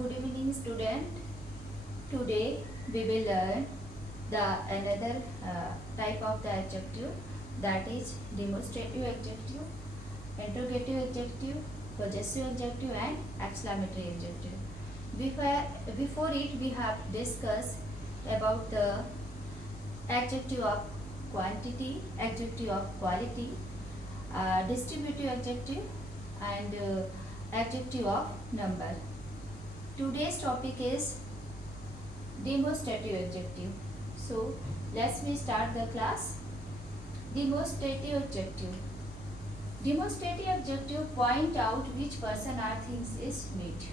Good evening, student. Today we will learn the another type of the adjective, that is demonstrative adjective, interrogative adjective, possessive adjective and exclamatory adjective. Before it we have discussed about the adjective of quantity, adjective of quality, distributive adjective and adjective of number. Today's topic is demonstrative adjective. So let's we start the class. Demonstrative adjective. Demonstrative adjective point out which person or things is meet.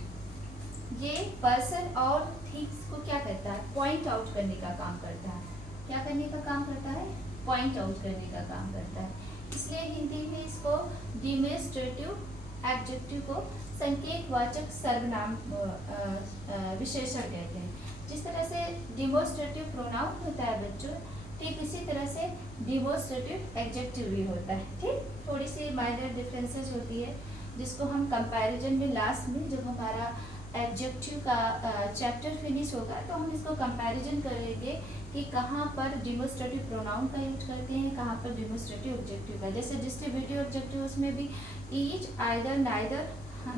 ये person और things को क्या करता है? Point out करने का काम करता है. क्या करने का काम करता है? पॉइंट आउट करने का काम करता है. इसलिए हिंदी में इसको डेमोन्स्ट्रेटिव एडजेक्टिव को संकेतवाचक सर्वनाम विशेषण कहते हैं. जिस तरह से डेमोन्स्ट्रेटिव प्रोनाउन होता है बच्चों, ठीक इसी तरह से डेमोन्स्ट्रेटिव एडजेक्टिव भी होता है. ठीक, थोड़ी सी माइनर डिफरेंसेस होती है जिसको हम कंपैरिजन में लास्ट में जब हमारा एडजेक्टिव का चैप्टर फिनिश होगा तो हम इसको कंपैरिजन करेंगे कि कहाँ पर डेमोन्स्ट्रेटिव प्रोनाउन का यूज करते हैं, कहाँ पर डेमोन्स्ट्रेटिव ऑब्जेक्टिव का. जैसे डिस्ट्रीब्यूटिव ऑब्जेक्टिव उसमें भी ईच, आइदर, नाइदर,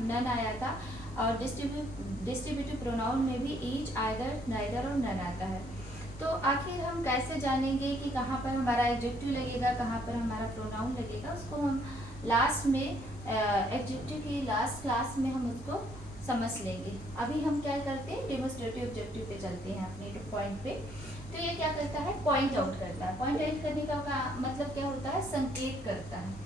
नन आया था, और डिस्ट्रीब्यूटिव प्रोनाउन में भी ईच, आइदर, नाइदर और नन आता है. तो आखिर हम कैसे जानेंगे कि कहाँ पर हमारा एडजेक्टिव लगेगा, कहाँ पर हमारा प्रोनाउन लगेगा, उसको हम लास्ट में एडजेक्टिव की लास्ट क्लास में हम उसको समझ लेंगे. अभी हम क्या करते हैं, डेमोन्स्ट्रेटिव ऑब्जेक्टिव पे चलते हैं अपने पॉइंट पे. तो ये क्या करता है? पॉइंट आउट करता है. पॉइंट आउट करने का मतलब क्या होता है? संकेत करता है.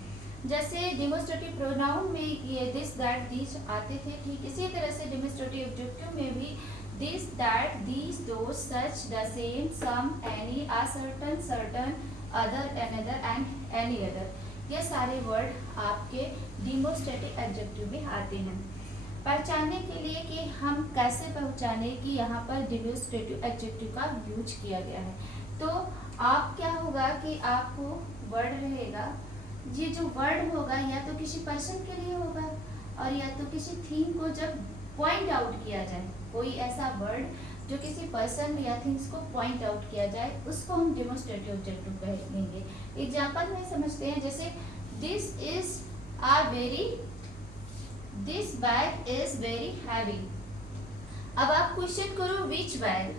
जैसे डेमोन्स्ट्रेटिव प्रोनाउन में ये दिस, दैट, दीज आते थे, ठीक इसी तरह से डेमोन्स्ट्रेटिव ऑब्जेक्टिव में भी this, that, these, those, such, the same, some, any, a certain, certain, other, another and any other, ये सारे वर्ड आपके डेमोन्स्ट्रेटिव एडजेक्टिव में आते हैं. पहचानने के लिए कि हम कैसे पहचाने कि यहाँ पर डेमोन्स्ट्रेटिव एडजेक्टिव का यूज किया गया है, तो आप क्या होगा कि आपको वर्ड रहेगा. ये जो वर्ड होगा या तो किसी पर्सन के लिए होगा और या तो किसी थिंग को जब पॉइंट आउट किया जाए, कोई ऐसा वर्ड जो किसी पर्सन या थिंग्स को पॉइंट आउट किया जाए, उसको हम डेमोन्स्ट्रेटिव ऑब्जेक्टिव कहेंगे. एग्जाम्पल में समझते हैं. जैसे this bag is very heavy. अब आप क्वेश्चन करो विच बैग,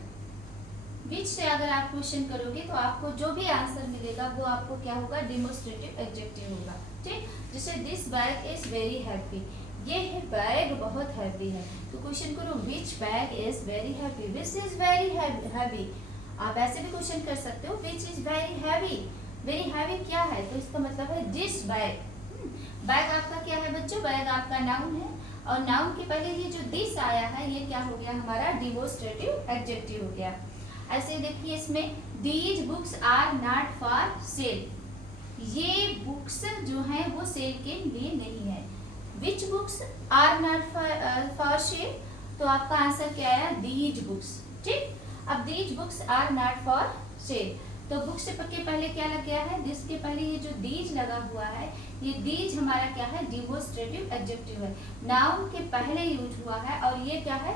विच से अगर आप क्वेश्चन करोगे तो आपको जो भी आंसर मिलेगा वो आपको क्या होगा? डेमोन्स्ट्रेटिव एडजेक्टिव होगा. ठीक, जैसे this bag is very heavy, ये बैग बहुत हैवी है. तो क्वेश्चन करो which bag is very heavy, which is very heavy. आप ऐसे भी क्वेश्चन कर सकते हो, which is very heavy. Very heavy क्या है? तो इसका मतलब है दिस बैग. बैग आपका क्या है बच्चों? बैग आपका नाउन है और नाउन के पहले ये जो दिस आया है ये क्या हो गया? हमारा डेमोन्स्ट्रेटिव एडजेक्टिव हो गया. ऐसे देखिए इसमें these books are not for sale, ये बुक्स जो हैं वो सेल के लिए नहीं है. Which books are not for sale, तो आपका आंसर क्या आया? These books. ठीक, अब these books are not for sale, तो बुक्स के पहले क्या लग गया है? दिस के पहले ये जो दीज लगा हुआ है, ये दीज हमारा क्या है? डेमोन्स्ट्रेटिव एडजेक्टिव है. नाउन के पहले यूज हुआ है और ये क्या है?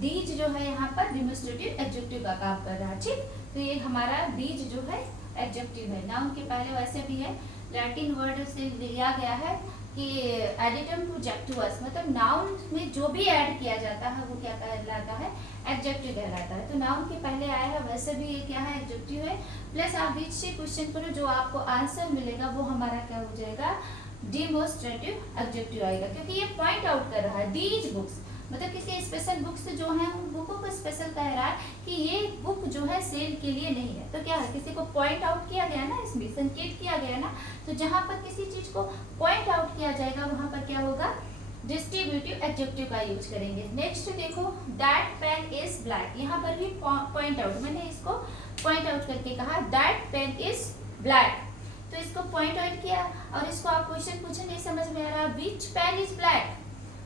दीज जो है यहाँ पर डेमोन्स्ट्रेटिव एडजेक्टिव का काम कर रहा है. ठीक, तो ये हमारा दीज जो है एडजेक्टिव है. नाउन के पहले वैसे भी है, लैटिन वर्ड से लिया गया है कि एडिटम टू जेक्टुअस, मतलब नाउन में जो भी ऐड किया जाता है वो क्या कहलाता है? एडजेक्टिव कहलाता है. तो नाउन के पहले आया है, वैसे भी ये क्या है? एडजेक्टिव है. प्लस आप बीच से क्वेश्चन करो, जो आपको आंसर मिलेगा वो हमारा क्या हो जाएगा? डेमोन्स्ट्रेटिव एडजेक्टिव आएगा, क्योंकि ये पॉइंट आउट कर रहा है. दीज बुक्स मतलब किसी स्पेशल बुक्स जो हैं उन बुकों को स्पेशल कह रहा है कि ये बुक जो है सेल के लिए नहीं है. तो क्या है? किसी को पॉइंट आउट किया गया ना, इसमें संकेत किया गया ना. तो जहां पर किसी चीज को पॉइंट आउट किया जाएगा वहां पर क्या होगा? डिस्ट्रीब्यूटिव एडजेक्टिव का यूज करेंगे. नेक्स्ट देखो, दैट पेन इज ब्लैक, यहाँ पर भी पॉइंट आउट, मैंने इसको पॉइंट आउट करके कहा दैट पेन इज ब्लैक. तो इसको पॉइंट आउट किया और इसको आप क्वेश्चन पूछे नहीं समझ में आ रहा, विच पेन इज ब्लैक,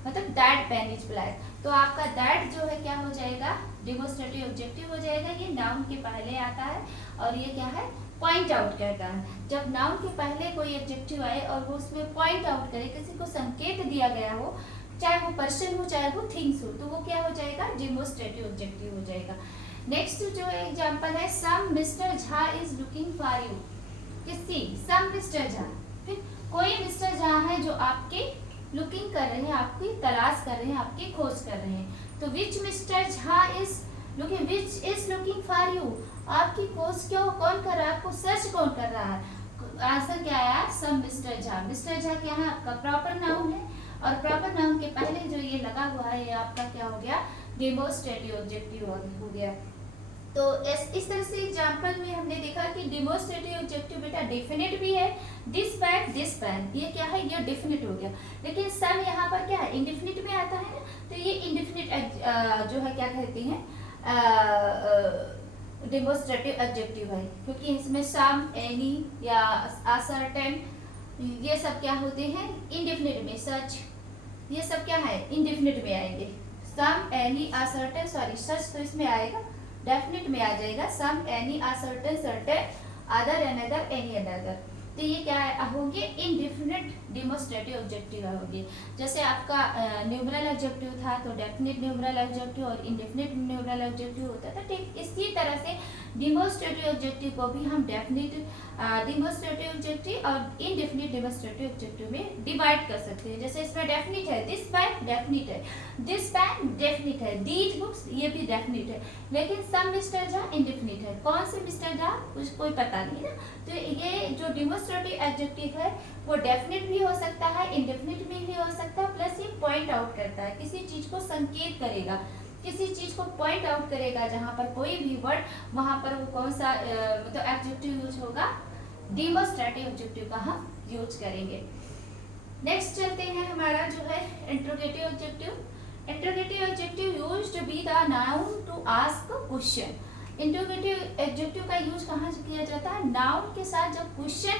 मतलब दैट पेन इज ब्लैक. तो आपका दैट जो है क्या हो जाएगा? डेमोन्स्ट्रेटिव ऑब्जेक्टिव हो जाएगा. ये नाउन के पहले आता है और ये क्या है? पॉइंट आउट करता है. जब नाउन के पहले कोई एडजेक्टिव आए और वो उसमें पॉइंट आउट करे, किसी को संकेत दिया गया हो, चाहे वो पर्सन हो चाहे वो थिंग्स हो, तो वो क्या हो जाएगा, डेमोस्ट्रेटिव ऑब्जेक्टिव हो जाएगा। नेक्स्ट जो एग्जांपल है, some mister Jha is looking for you. किसी, सम मिस्टर झा, फिर कोई मिस्टर झा है जो आपके लुकिंग कर रहे हैं, आपकी तलाश कर रहे हैं, आपकी खोज कर रहे हैं। तो which mister Jha is looking, which is looking for you, आपकी खोज क्यों कौन कर रहा है, आपको सर्च कौन कर रहा है। आंसर क्या आया, सम मिस्टर झा। मिस्टर झा क्या है, आपका प्रॉपर नाउन है, और प्रॉपर नाउन के पहले जो ये लगा हुआ है ये आपका क्या हो गया, डेमोस्ट्रेटिव ऑब्जेक्टिव हो गया। तो इस तरह से एग्जांपल में हमने देखा कि डेमोस्ट्रेटिव ऑब्जेक्टिव बेटा डेफिनेट भी है, दिस पैन, ये क्या है, ये डेफिनेट हो गया। लेकिन सम यहाँ पर क्या है, इंडेफिनिट में आता है ना, तो ये इंडेफिनिट जो है क्या कहते हैं, डेमोस्ट्रेटिव ऑब्जेक्टिव है, क्योंकि इसमें सम, एनी या असर्टेन ये सब क्या होते हैं, इंडेफिनिट में। सच, ये सब क्या है, इंडेफिनिट में आएंगे। Some, any, a certain, sorry such तो इसमें आएगा, डेफिनेट में आ जाएगा, some, any, a certain, certain, other, another, any another. तो ये क्या होंगे, इनडेफिनिट डेमोस्ट्रेटिव ऑब्जेक्टिव होंगे। जैसे आपका न्यूमरल ऑब्जेक्टिव था तो डेफिनिट न्यूमरल ऑब्जेक्टिव और इनडेफिनिट न्यूमरल ऑब्जेक्टिव होता था। ठीक इसी तरह से डेमोस्ट्रेटिव ऑब्जेक्टिव को भी हम डेफिनिट डेमोस्ट्रेटिव ऑब्जेक्टिव और इनडेफिनिट डेमोस्ट्रेटिव ऑब्जेक्टिव में डिवाइड कर सकते हैं। जैसे इसमें डेफिनिट है, दिस पेन डेफिनिट है, दिस पेन डेफिनिट है, दीज बुक्स ये भी डेफिनिट है। लेकिन सम मिस्टर झा इंडेफिनिट है। कौन से मिस्टर झा, कुछ कोई पता नहीं ना। तो ये जो डेमोस्ट्रेटिव एडजेक्टिव है वो डेफिनिट भी हो सकता है, इंडेफिनिट भी हो सकता है, प्लस ये पॉइंट आउट करता है, किसी चीज को संकेत करेगा, किसी चीज को पॉइंट आउट करेगा। जहां पर कोई भी वर्ड, वहां पर वो कौन सा मतलब एडजेक्टिव यूज होगा, डेमोस्ट्रेटिव एडजेक्टिव का हम यूज करेंगे। नेक्स्ट चलते हैं, हमारा जो है interrogative adjective. Interrogative adjective used to be the noun to ask question. इंट्रोगेटिव एडजेक्टिव का यूज कहाँ से किया जाता है, नाउन के साथ जब क्वेश्चन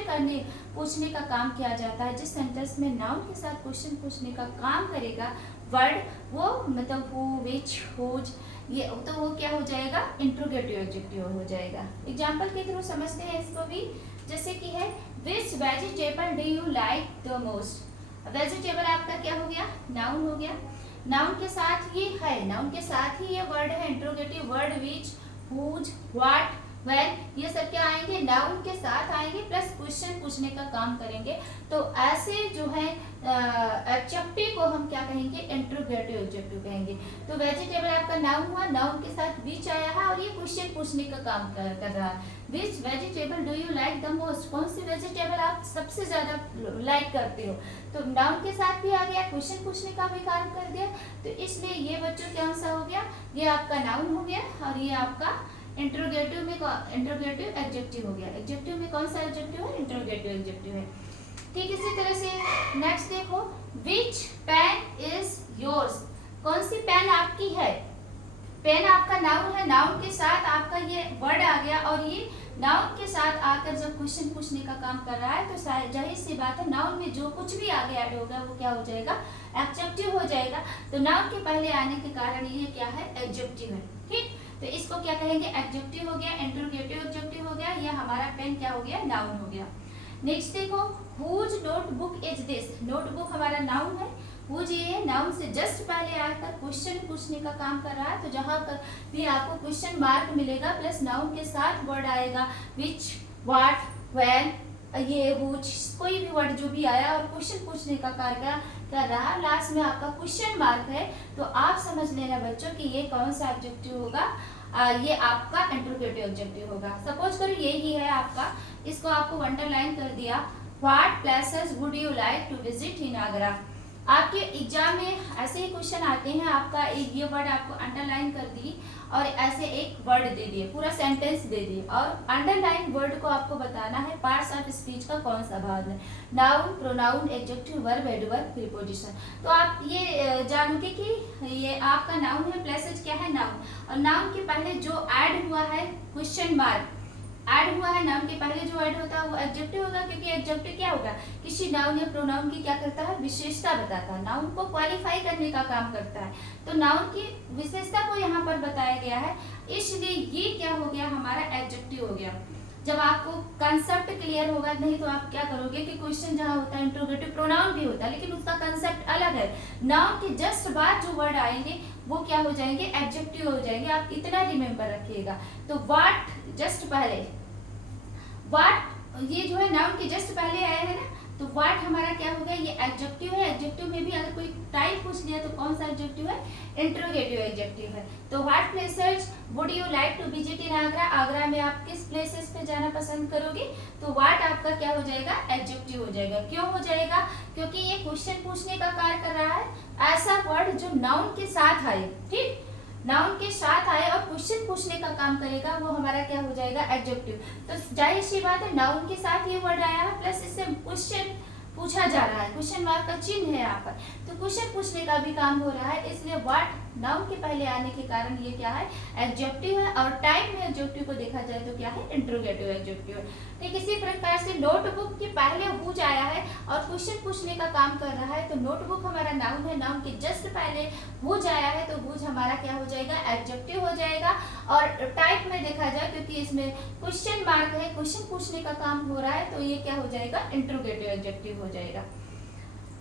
पूछने का काम किया जाता है। जिस सेंटेंस में नाउन के साथ क्वेश्चन पूछने का काम करेगा वर्ड, वो मतलब हु, विच, हुज, ये तो वो क्या हो जाएगा, इंट्रोगेटिव एडजेक्टिव हो जाएगा। एग्जांपल के थ्रू समझते हैं इसको भी। जैसे कि है, which vegetable do you like the most. Vegetable आपका क्या हो गया, नाउन हो गया। नाउन के साथ ये है, नाउन के साथ ही ये वर्ड है interrogative word, which, whose, what, when, ये सब क्या आएंगे, नाउन के साथ आएंगे, प्लस क्वेश्चन पूछने का काम करेंगे। तो ऐसे जो है एडजेक्टिव को हम क्या कहेंगे, इंट्रोगेटिव एडजेक्टिव कहेंगे। तो वेजिटेबल आपका नाउन हुआ, नाउन के साथ विच आया है और ये क्वेश्चन पूछने का काम कर रहा है। Which vegetable do you like the most, कौन सी वेजिटेबल आप सबसे ज्यादा लाइक करते हो। तो नाउन के साथ भी आ गया, क्वेश्चन पूछने का भी काम कर दिया। तो इसलिए ये बच्चों क्या सा हो गया, ये आपका नाउन हो गया और ये आपका इंट्रोगेटिव में इंट्रोगेटिव एडजेक्टिव हो गया। एडजेक्टिव में कौन सा एडजेक्टिव है, इंट्रोगेटिव एडजेक्टिव है। ठीक इसी तरह से नेक्स्ट देखो, विच पेन इज योर्स, कौन सी पेन आपकी है। पेन आपका नाउन है, नाउन के साथ आपका ये वर्ड आ गया और ये नाउन के साथ आकर जब क्वेश्चन पूछने का काम कर रहा है तो जाहिर सी बात है नाउन में जो कुछ भी आगे ऐड होगा वो क्या हो जाएगा, एडजेक्टिव हो जाएगा। तो नाउन के पहले आने के कारण ये क्या है, एडजेक्टिव है। ठीक, तो इसको क्या कहेंगे, एडजेक्टिव हो गया, इंट्रोगेटिव एडजेक्टिव हो गया, ये हमारा पेन क्या हो गया, नाउन हो गया। नेक्स्ट देखो, whose notebook is this. Notebook हमारा नाउन है, हुज ये नाउन से जस्ट पहले आकर क्वेश्चन पूछने का काम कर रहा है। तो जहां पर भी आपको क्वेश्चन मार्क मिलेगा प्लस नाउन के साथ वर्ड आएगा, विच, व्हाट, व्हेन, ये हुज, कोई भी वर्ड जो भी आया और क्वेश्चन पूछने का कार्य कर रहा, लास्ट में आपका क्वेश्चन मार्क है, तो आप समझ लेना बच्चों कि ये कौन सा ऑब्जेक्टिव होगा, ये आपका इंट्रोगेटिव ऑब्जेक्टिव होगा। सपोज करो यही है आपका, इसको आपको अंडरलाइन कर दिया, what places would you like to visit in Agra. आपके एग्जाम में ऐसे ही क्वेश्चन आते हैं, आपका एक ये वर्ड आपको अंडरलाइन कर दी और ऐसे एक वर्ड दे दिए, पूरा सेंटेंस दे दिए और अंडरलाइन वर्ड को आपको बताना है पार्ट्स ऑफ स्पीच का कौन सा भाग है, noun, pronoun, adjective, verb, adverb, preposition. तो आप ये जानोगे कि ये आपका नाउन है, प्लेसेस क्या है, नाउन, और नाउन के पहले जो ऐड हुआ है क्वेश्चन मार्क ऐड हुआ है, नाउन के पहले जो ऐड होता है वो एडजेक्टिव होगा, क्योंकि एडजेक्टिव क्या होगा, किसी नाउन या प्रोनाउन की क्या करता है, विशेषता बताता है, नाउन को क्वालिफाई करने का काम करता है। तो नाउन की विशेषता को यहाँ पर बताया गया है, इसलिए ये क्या हो गया, हमारा एडजेक्टिव हो गया। जब आपको कंसेप्ट क्लियर होगा, नहीं तो आप क्या करोगे कि क्वेश्चन जहाँ होता है इंट्रोगेटिव प्रोनाउन भी होता है लेकिन उसका कंसेप्ट अलग है, नाउन के जस्ट बाद जो वर्ड आएंगे वो क्या हो जाएंगे, एडजेक्टिव हो जाएंगे। आप इतना रिमेम्बर रखिएगा। तो व्हाट जस्ट पहले, व्हाट ये जो है नाउन के जस्ट पहले आया है ना, तो व्हाट हमारा क्या हो गया, ये एडजेक्टिव है। एडजेक्टिव में भी अगर कोई टाइप पूछ लिया तो कौन सा एडजेक्टिव है, इंट्रोगेटिव एडजेक्टिव है। तो what places would you like to visit in Agra, Agra में आप किस प्लेसेस पे जाना पसंद करोगे, तो व्हाट आपका क्या हो जाएगा, एडजेक्टिव हो जाएगा। क्यों हो जाएगा, क्योंकि ये क्वेश्चन पूछने का कार्य कर रहा है ऐसा वर्ड जो नाउन के साथ आए, ठीक, नाउन के साथ आए और क्वेश्चन पूछने का काम करेगा, वो हमारा क्या हो जाएगा, एडजेक्टिव। तो जाहिर सी बात है नाउन के साथ ये वर्ड आया है प्लस इससे क्वेश्चन पूछा जा रहा है, क्वेश्चन मार्क का चिन्ह है यहाँ पर, तो क्वेश्चन पूछने का भी काम हो रहा है, इसलिए व्हाट नाउन के पहले आने के कारण ये क्या है, एडजेक्टिव है। और टाइप में एडजेक्टिव को देखा जाए तो क्या है, इंट्रोगेटिव एडजेक्टिव है। ठीक इसी प्रकार से नोटबुक के पहले हुज आया है और क्वेश्चन पूछने का काम कर रहा है, तो नोटबुक हमारा नाउन है, नाउन के जस्ट पहले हुज आया है तो हुज हमारा क्या हो जाएगा, एडजेक्टिव हो जाएगा। और टाइप में देखा जाए क्योंकि इसमें क्वेश्चन मार्क है, क्वेश्चन पूछने का काम हो रहा है, तो ये क्या हो जाएगा, इंट्रोगेटिव एडजेक्टिव हो जाएगा।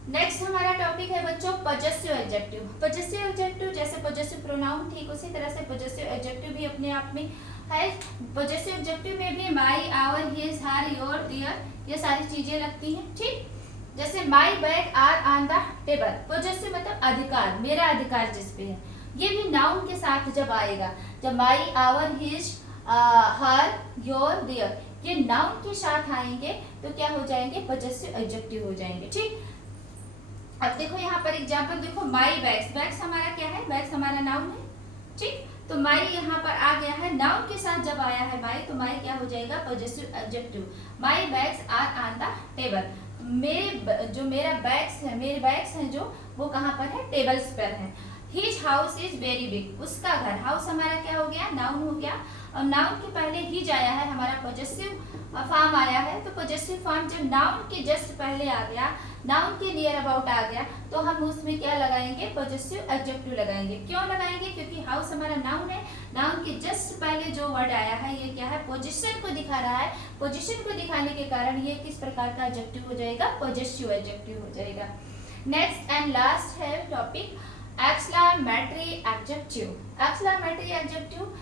नेक्स्ट हमारा टॉपिक है बच्चों पजेसिव एडजेक्टिव। पजेसिव एडजेक्टिव जैसे पजेसिव प्रोनाउन ठीक उसी तरह से पजेसिव एडजेक्टिव भी अपने आप में है। पजेसिव एडजेक्टिव में भी my, our, his, her, your, their ये सारी चीजें लगती हैं, ठीक। जैसे my bag are on the table, possessive मतलब अधिकार, मेरा अधिकार जिस पे है, ये भी नाउन के साथ जब आएगा, जब my, our, his, her, your, their ये नाउन के साथ आएंगे तो क्या हो जाएंगे, पजेसिव एडजेक्टिव हो जाएंगे, ठीक। अब देखो यहाँ पर एग्जांपल देखो, माई बैग्स, बैग्स हमारा क्या है, बैग्स हमारा नाउन है, ठीक। तो माई यहाँ पर आ गया है, नाउन के साथ जब आया है माई, तो माई क्या हो जाएगा, possessive adjective. My bags are on the table, मेरे जो मेरा बैग्स है, मेरे बैग्स हैं जो वो कहाँ पर है, टेबल्स पर है। His house is very big, उसका घर, हाउस हमारा क्या हो गया, नाउन हो गया। और नाउन के पहले हिज आया है, हमारा पजेसिव फॉर्म आया है, तो पजेसिव फॉर्म जब नाउन के जस्ट पहले आ गया, नाउन के नियर अबाउट आ गया, तो हम उसमें क्या लगाएंगे, पजेसिव एडजेक्टिव लगाएंगे। क्यों लगाएंगे, क्योंकि हाउस हमारा नाउन है, नाउन के जस्ट पहले जो वर्ड आया है ये क्या है, पोजीशन को दिखा रहा है, पोजीशन को दिखाने के कारण ये किस प्रकार का एडजेक्टिव हो जाएगा, पजेसिव एडजेक्टिव हो जाएगा। नेक्स्ट एंड लास्ट है topic exclamatory adjective. Exclamatory adjective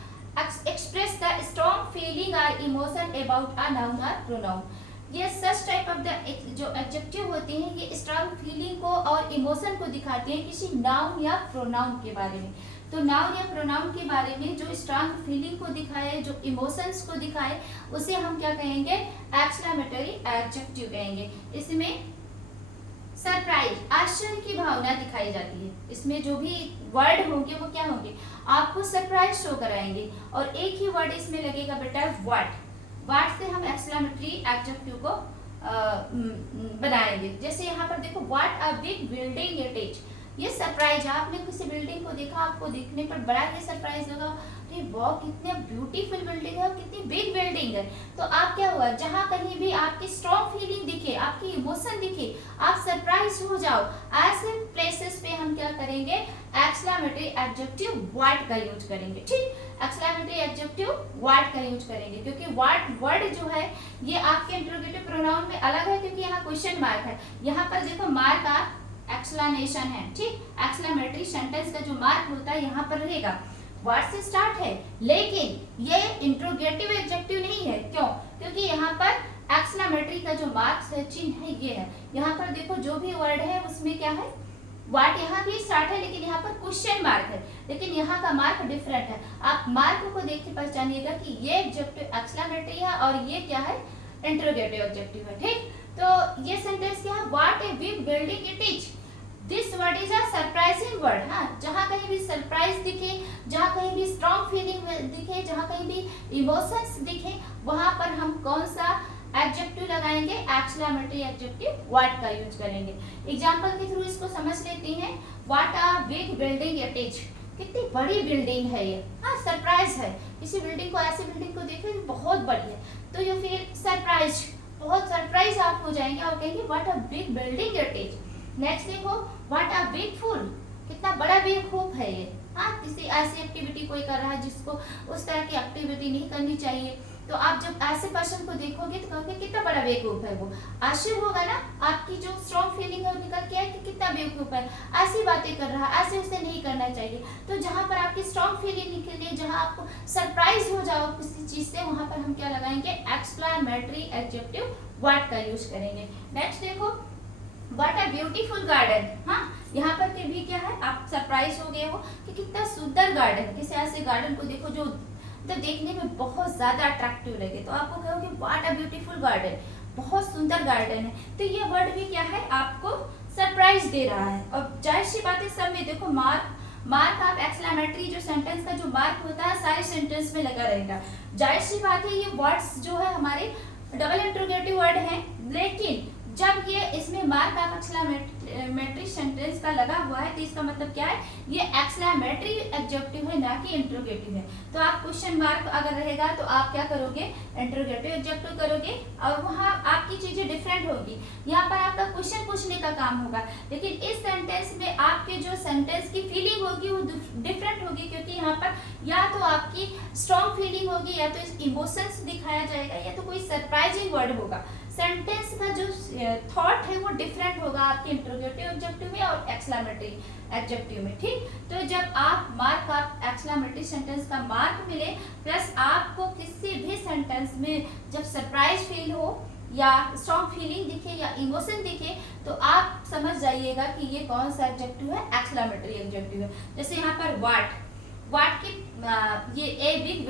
express the strong feeling or emotion about a noun or pronoun। ये सच टाइप ऑफ द जो एडजेक्टिव होते हैं ये स्ट्रांग फीलिंग को और इमोशन को दिखाते हैं किसी नाउन या प्रोनाउन के बारे में। तो नाउन या प्रोनाउन के बारे में जो स्ट्रांग फीलिंग को दिखाए, जो इमोशंस को दिखाए, उसे हम क्या कहेंगे, एक्सक्लेमेटरी एडजेक्टिव कहेंगे। इसमें सरप्राइज, आश्चर्य की भावना दिखाई जाती है, इसमें जो भी वर्ड होंगे वो क्या होंगे, आपको सरप्राइज शो कराएंगे। और एक ही वर्ड इसमें लगेगा बेटा व्हाट, व्हाट से हम एक्सक्लेमेटरी एडजेक्टिव को बनाएंगे। जैसे यहाँ पर देखो, what a big building it is, ये सरप्राइज है, आपने किसी बिल्डिंग को देखा, आपको देखने पर बड़ा ही सरप्राइज लगा, अरे वाह कितने ब्यूटीफुल बिल्डिंग है, कितनी बिग बिल्डिंग है। तो आप क्या हुआ, जहाँ कहीं भी आपकी स्ट्रॉन्ग फीलिंग दिखे, आपकी इमोशन दिखे, आप सरप्राइज हो जाओ, ऐसे प्लेसेस पे हम क्या करेंगे, एक्सक्लेमेटरी एडजेक्टिव व्हाट का यूज करेंगे, ठीक। एक्सक्लेमेटरी एडजेक्टिव व्हाट का यूज करेंगे, क्योंकि व्हाट वर्ड जो है ये आपके इंट्रोगेटिव प्रोनाउन में अलग है, क्योंकि यहाँ क्वेश्चन मार्क है। यहाँ पर देखो मार्क का एक्सक्लेमेशन है, ठीक। एक्सक्लेमेटरी सेंटेंस का जो मार्क होता है यहाँ पर रहेगा, व्हाट से स्टार्ट है, लेकिन ये इंट्रोगेटिव एडजेक्टिव नहीं है। क्यों, क्योंकि यहाँ पर एक्सक्लेमेटरी का जो मार्क है, चिन्ह है, ये है। यहाँ पर देखो जो भी वर्ड है उसमें क्या है, व्हाट यहाँ भी स्टार्ट है, लेकिन यहाँ पर क्वेश्चन मार्क है, लेकिन यहाँ का मार्क डिफरेंट है। आप मार्क को देख के पहचानिएगा कि ये एडजेक्टिव एक्सक्लेमेटरी है और ये क्या है, इंट्रोगेटिव एडजेक्टिव है, ठीक। तो ये सेंटेंस क्या है, what a big building it is, this word is a surprising word. हाँ, जहाँ कहीं भी सरप्राइज दिखे, जहाँ कहीं भी स्ट्रॉन्ग फीलिंग दिखे, जहाँ कहीं भी इमोशंस दिखे, वहां पर हम कौन सा एडजेक्टिव लगाएंगे, एक्सक्लेमेटरी एडजेक्टिव व्हाट का यूज करेंगे। एग्जांपल के थ्रू इसको समझ लेते हैं। What a big building it is, कितनी बड़ी बिल्डिंग है ये। हाँ, सरप्राइज है, किसी बिल्डिंग को, ऐसी बिल्डिंग को देखे तो बहुत बड़ी है, तो यू फील सरप्राइज, बहुत सरप्राइज आप हो जाएंगे और कहेंगे what a big building it is. Next देखो, व्हाट अ बिग फूल, कितना बड़ा बेवकूफ है ये। हाँ, किसी ऐसी एक्टिविटी कोई कर रहा है जिसको उस तरह की एक्टिविटी नहीं करनी चाहिए, तो आप जब ऐसे पर्सन को देखोगे तो कहोगे कितना बड़ा बेवकूफ है वो। आश्चर्य होगा ना, आपकी जो स्ट्रॉन्ग फीलिंग है वो निकल के आए कि कितना बेवकूफ है, ऐसी बातें कर रहा है, ऐसे उसे नहीं करना चाहिए। तो जहाँ पर आपकी स्ट्रॉन्ग फीलिंग निकले, जहाँ आपको सरप्राइज हो जाओ किसी चीज से, वहां पर हम क्या लगाएंगे, एक्सक्लेमेटरी एडजेक्टिव व्हाट का यूज करेंगे। नेक्स्ट देखो, व्हाट अ ब्यूटीफुल गार्डन। हाँ, यहाँ पर के भी क्या है, आप सरप्राइज हो गए हो कि कितना सुंदर गार्डन, किसी ऐसे गार्डन को देखो जो तो देखने में बहुत ज्यादा अट्रैक्टिव लगे, तो आपको कहोगे व्हाट अ ब्यूटीफुल गार्डन, बहुत सुंदर गार्डन है। तो ये वर्ड भी क्या है, आपको सरप्राइज दे रहा है। और जाहिर सी बात है, सब में देखो मार्क आप एक्सक्लेमेटरी जो सेंटेंस का जो मार्क होता है सारे सेंटेंस में लगा रहेगा। जाहिर सी बात है, ये वर्ड्स जो है हमारे डबल इंट्रोगेटिव वर्ड हैं, लेकिन जब ये इसमें मार्क आप एक्सक्लेमेटरी सेंटेंस का लगा हुआ है तो इसका मतलब क्या है, ये एक्सक्लेमेटरी एडजेक्टिव है, ना कि इंट्रोगेटिव है। तो आप क्वेश्चन मार्क अगर रहेगा तो आप क्या करोगे, इंट्रोगेटिव एडजेक्टिव करोगे, और वहाँ आपकी चीजें डिफरेंट होगी। यहाँ पर आपका क्वेश्चन पूछने का काम होगा, लेकिन इस सेंटेंस में आपके जो सेंटेंस की फीलिंग होगी वो डिफरेंट होगी, क्योंकि यहाँ पर या तो आपकी स्ट्रॉन्ग फीलिंग होगी, या तो इमोशंस दिखाया जाएगा, या तो कोई सरप्राइजिंग वर्ड होगा। सेंटेंस का जो थॉट है वो डिफरेंट होगा आपके इंट्रोगेटिव एडजेक्टिव में और एक्सक्लेमेटरी एडजेक्टिव में। ठीक, तो जब आप एक्सक्लेमेटरी सेंटेंस का मार्क मिले, प्लस आपको किसी भी सेंटेंस में जब सरप्राइज फील हो या स्ट्रॉन्ग फीलिंग दिखे या इमोशन दिखे, तो आप समझ जाइएगा कि ये कौन सा एडजेक्टिव है, एक्सक्लेमेटरी एडजेक्टिव है। जैसे यहाँ पर वाट की ये ए बिग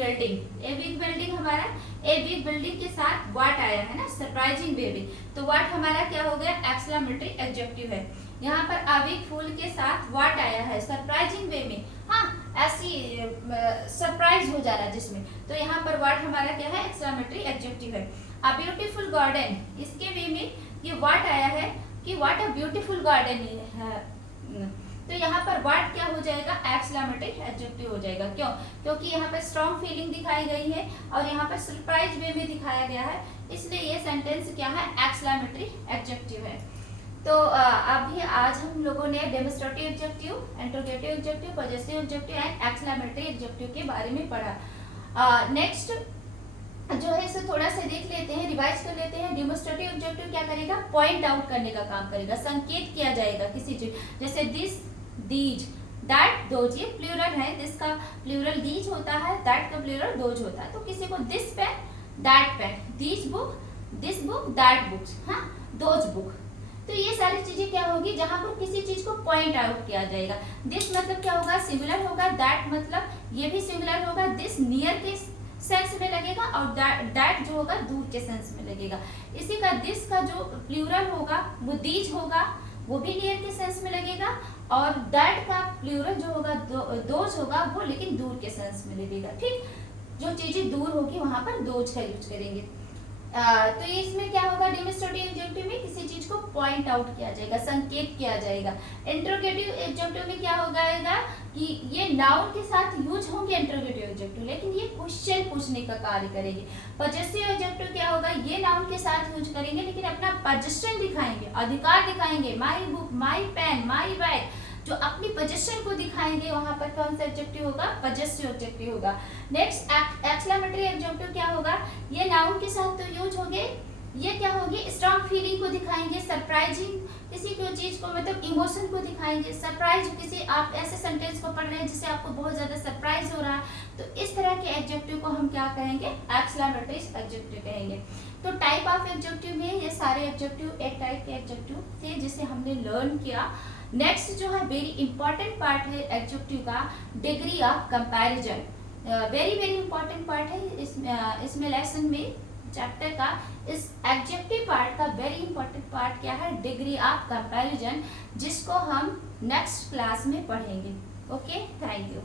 बिल्डिंग हमारा ए बिग बिल्डिंग के साथ वाट आया है ना, सरप्राइजिंग वे में, तो वाट हमारा क्या हो गया, एक्सक्लेमेटरी एडजेक्टिव है। यहाँ पर अ बिग फूल के साथ वाट आया है सरप्राइजिंग वे में, हाँ ऐसी सरप्राइज हो जा रहा है जिसमें, तो यहाँ पर वाट हमारा क्या है, एक्सक्लेमेटरी एडजेक्टिव है। अ ब्यूटीफुल गार्डन, इसके वे में ये वाट आया है कि वाट अ ब्यूटीफुल गार्डन है, तो यहाँ पर वाट क्या हो जाएगा, एक्सक्लेमेटरी एडजेक्टिव हो जाएगा। क्यों, क्योंकि यहाँ पर स्ट्रॉन्ग फीलिंग दिखाई गई है और यहाँ पर सरप्राइज वे में दिखाया गया है, इसलिए ये सेंटेंस क्या है, एक्सक्लेमेटरी एडजेक्टिव है। तो अभी आज हम लोगों ने demonstrative adjective, interrogative adjective, possessive adjective and exclamatory adjective के बारे में पढ़ा। नेक्स्ट जो है इसे थोड़ा सा देख लेते हैं, रिवाइज कर लेते हैं। डेमोस्ट्रेटिव एडजेक्टिव क्या करेगा, पॉइंट आउट करने का काम करेगा, संकेत किया जाएगा किसी चीज, जैसे दिस, दीज, दैट, दोज, ये प्लूरल है, दिस का प्लूरल दीज होता है, दैट का प्लूरल दोज होता है। तो किसी को this pen, that pen, this book, that books, हाँ दोज बुक। तो ये सारी चीजें क्या होगी, जहां पर किसी चीज को पॉइंट आउट किया जाएगा। दिस मतलब क्या होगा, सिंगुलर होगा, दैट मतलब ये भी सिंगुलर होगा, दिस नियर के सेंस में लगेगा और दैट जो होगा दूर के सेंस में लगेगा। इसी का दिस का जो प्लूरल होगा वो दीज होगा, वो भी नियर के सेंस में लगेगा, और दैट का प्लूरल जो होगा दोज होगा, वो लेकिन दूर के सेंस में लगेगा। ठीक, जो चीजें दूर होगी वहां पर दोज का यूज करेंगे। तो इसमें क्या होगा, डेमोस्ट्रेटिव एडजेक्टिव में किसी चीज को पॉइंट आउट किया जाएगा, संकेत किया जाएगा। इंट्रोगेटिव एडजेक्टिव में क्या होगा कि ये नाउन के साथ यूज होंगे इंट्रोगेटिव एडजेक्टिव, लेकिन ये क्वेश्चन पूछने का कार्य करेंगे। पॉजेसिव एडजेक्टिव क्या होगा, ये नाउन के साथ यूज करेंगे लेकिन अपना पोजीशन दिखाएंगे, अधिकार दिखाएंगे, my book, my pen, my bag, जो अपनी पोजीशन को दिखाएंगे, वहां पर कौन सा एडजेक्टिव होगा, पॉजेसिव एडजेक्टिव होगा। नेक्स्ट एक्सक्लेमेटरी एडजेक्टिव क्या होगा, ये नाउन के साथ तो यूज होंगे, ये क्या होगी, स्ट्रॉन्ग फीलिंग को दिखाएंगे, सरप्राइजिंग किसी को चीज को मतलब इमोशन को दिखाएंगे, सरप्राइज किसी आप ऐसे सेंटेंस को पढ़ रहे हैं जिससे आपको बहुत ज्यादा सरप्राइज हो रहा है, तो इस तरह के एडजेक्टिव को हम क्या कहेंगे, एक्सक्लेमेटरी एडजेक्टिव कहेंगे। तो टाइप ऑफ एडजेक्टिव में ये सारे एडजेक्टिव एक टाइप के एडजेक्टिव थे जिसे हमने लर्न किया। नेक्स्ट जो है वेरी इंपॉर्टेंट पार्ट है एडजेक्टिव का, degree of comparison. Very important part है इसमें लेसन में चैप्टर का इस एडजेक्टिव पार्ट का वेरी इंपॉर्टेंट पार्ट क्या है, डिग्री ऑफ कंपैरिजन, जिसको हम नेक्स्ट क्लास में पढ़ेंगे। Okay, thank you.